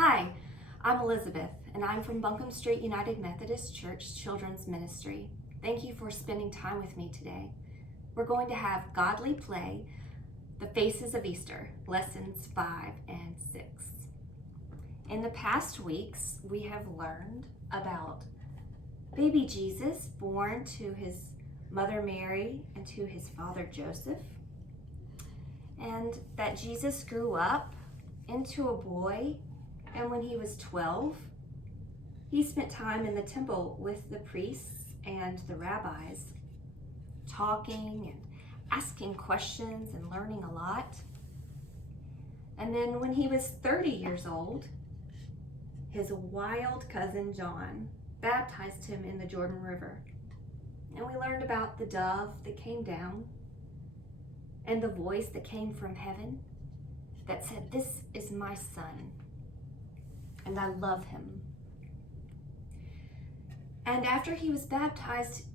Hi, I'm Elizabeth, and I'm from Buncombe Street United Methodist Church Children's Ministry. Thank you for spending time with me today. We're going to have Godly Play, The Faces of Easter, Lessons 5 and 6. In the past weeks, we have learned about baby Jesus born to his mother Mary and to his father Joseph, and that Jesus grew up into a boy, and when he was 12, he spent time in the temple with the priests and the rabbis, talking and asking questions and learning a lot. And then when he was 30 years old, his wild cousin John baptized him in the Jordan River. And we learned about the dove that came down and the voice that came from heaven that said, "This is my son, and I love him." And after he was baptized,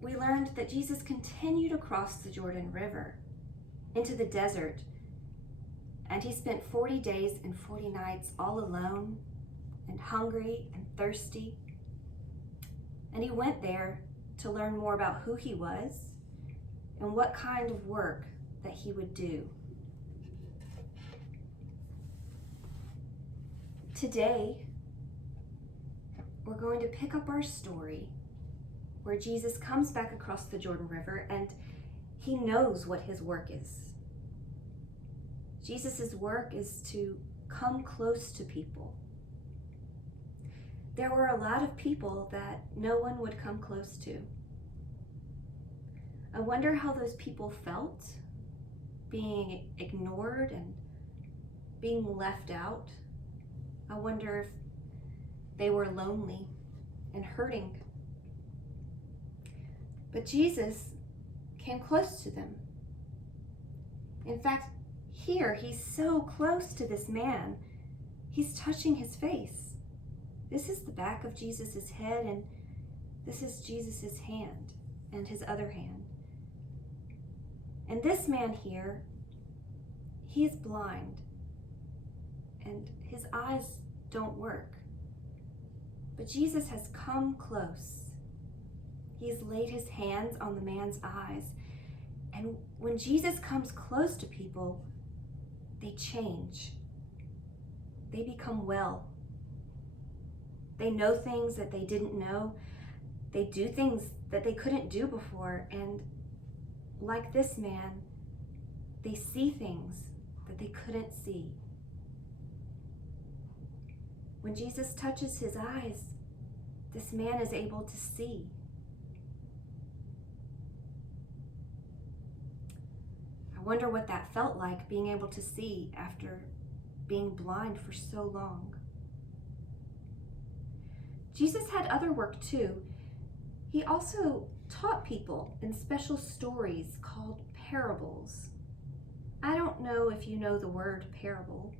we learned that Jesus continued across the Jordan River into the desert, and he spent 40 days and 40 nights all alone and hungry and thirsty. And he went there to learn more about who he was and what kind of work that he would do. Today, we're going to pick up our story where Jesus comes back across the Jordan River and he knows what his work is. Jesus' work is to come close to people. There were a lot of people that no one would come close to. I wonder how those people felt, being ignored and being left out. I wonder if they were lonely and hurting. But Jesus came close to them. In fact, here he's so close to this man, he's touching his face. This is the back of Jesus' head, and this is Jesus' hand and his other hand. And this man here, he is blind, and his eyes don't work. But Jesus has come close. He has laid his hands on the man's eyes. And when Jesus comes close to people, they change. They become well. They know things that they didn't know. They do things that they couldn't do before. And like this man, they see things that they couldn't see. When Jesus touches his eyes, this man is able to see. I wonder what that felt like, being able to see after being blind for so long. Jesus had other work too. He also taught people in special stories called parables. I don't know if you know the word parable,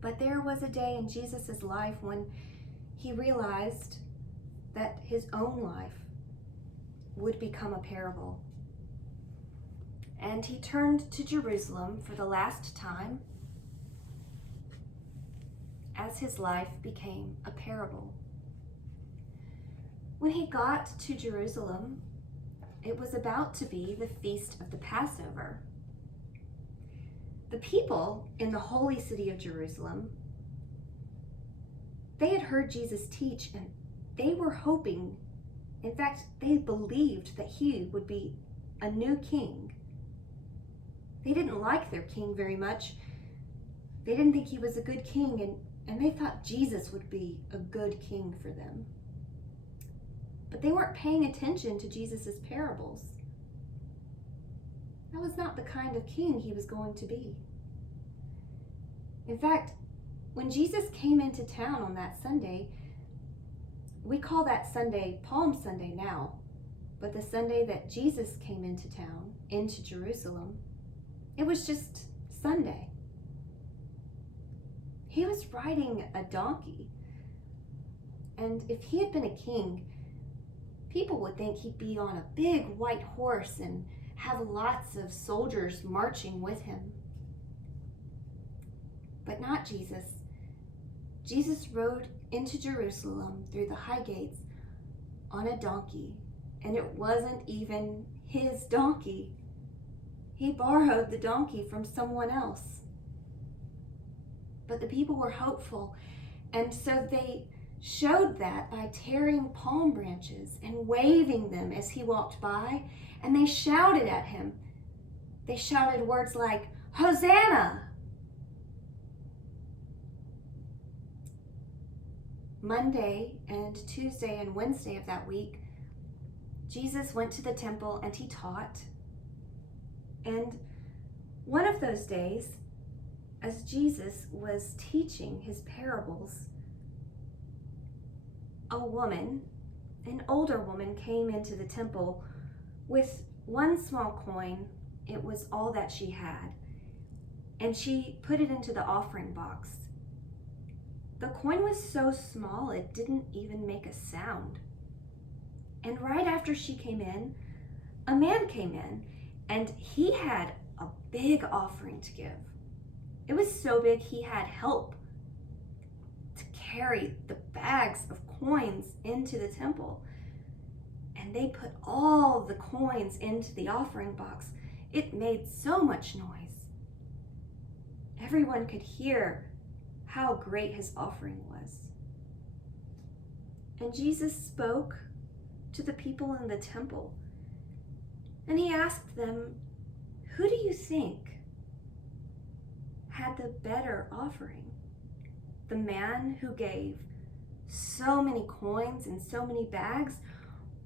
but there was a day in Jesus' life when he realized that his own life would become a parable. And he turned to Jerusalem for the last time as his life became a parable. When he got to Jerusalem, it was about to be the feast of the Passover. The people in the holy city of Jerusalem, they had heard Jesus teach, and they were hoping, in fact, they believed that he would be a new king. They didn't like their king very much. They didn't think he was a good king, and they thought Jesus would be a good king for them. But they weren't paying attention to Jesus' parables. That was not the kind of king he was going to be. In fact, when Jesus came into town on that Sunday, we call that Sunday Palm Sunday now, but the Sunday that Jesus came into town, into Jerusalem, it was just Sunday. He was riding a donkey, and if he had been a king, people would think he'd be on a big white horse and have lots of soldiers marching with him. But not Jesus. Jesus rode into Jerusalem through the high gates on a donkey, and it wasn't even his donkey. He borrowed the donkey from someone else. But the people were hopeful, and so they showed that by tearing palm branches and waving them as he walked by, and they shouted at him. They shouted words like, "Hosanna!" Monday and Tuesday and Wednesday of that week, Jesus went to the temple and he taught. And one of those days, as Jesus was teaching his parables, a woman, an older woman, came into the temple with one small coin. It was all that she had. And she put it into the offering box. The coin was so small it didn't even make a sound. And right after she came in, a man came in, and he had a big offering to give. It was so big he had help to carry the bags of coins into the temple. And they put all the coins into the offering box. It made so much noise. Everyone could hear how great his offering was. And Jesus spoke to the people in the temple, and he asked them, "Who do you think had the better offering? The man who gave so many coins and so many bags,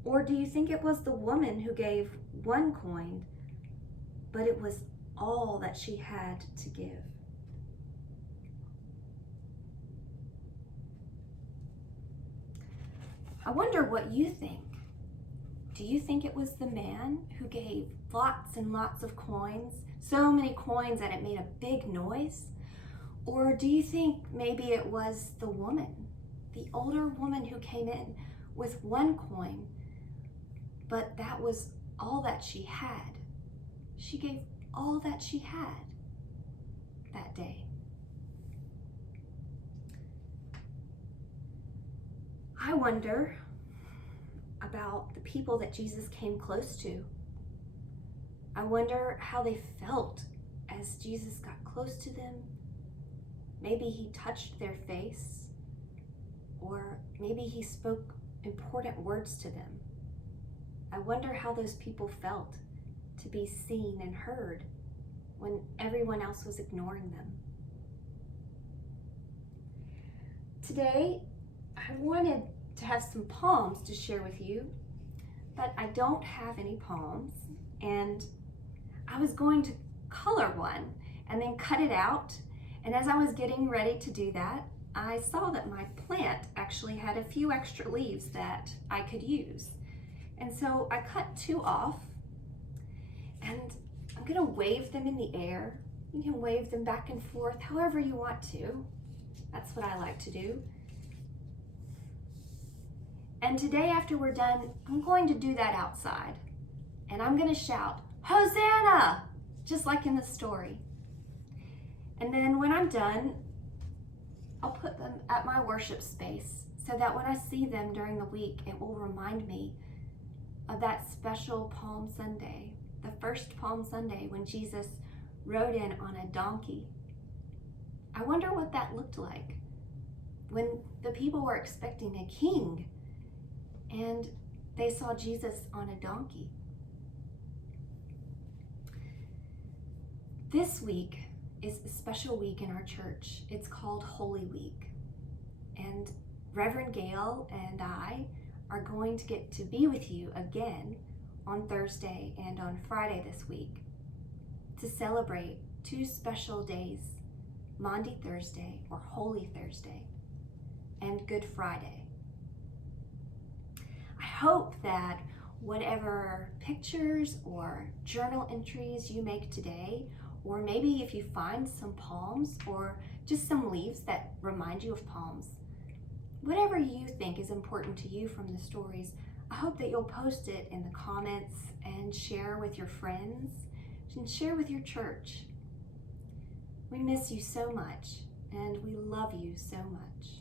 or do you think it was the woman who gave one coin, but it was all that she had to give?" I wonder what you think. Do you think it was the man who gave lots and lots of coins, so many coins that it made a big noise? Or do you think maybe it was the woman, the older woman who came in with one coin, but that was all that she had? She gave all that she had that day. I wonder about the people that Jesus came close to. I wonder how they felt as Jesus got close to them. Maybe he touched their face, or maybe he spoke important words to them. I wonder how those people felt to be seen and heard when everyone else was ignoring them. Today, I wanted to have some palms to share with you, but I don't have any palms, and I was going to color one and then cut it out, and as I was getting ready to do that, I saw that my plant actually had a few extra leaves that I could use. And so I cut two off, and I'm gonna wave them in the air. You can wave them back and forth however you want to. That's what I like to do. And today after we're done, I'm going to do that outside. And I'm gonna shout, "Hosanna!" just like in the story. And then when I'm done, I'll put them at my worship space so that when I see them during the week, it will remind me of that special Palm Sunday, the first Palm Sunday when Jesus rode in on a donkey. I wonder what that looked like when the people were expecting a king and they saw Jesus on a donkey. This week is a special week in our church. It's called Holy Week. And Reverend Gail and I are going to get to be with you again on Thursday and on Friday this week to celebrate two special days, Maundy Thursday or Holy Thursday and Good Friday. I hope that whatever pictures or journal entries you make today, or maybe if you find some palms or just some leaves that remind you of palms, whatever you think is important to you from the stories, I hope that you'll post it in the comments and share with your friends and share with your church. We miss you so much. and we love you so much.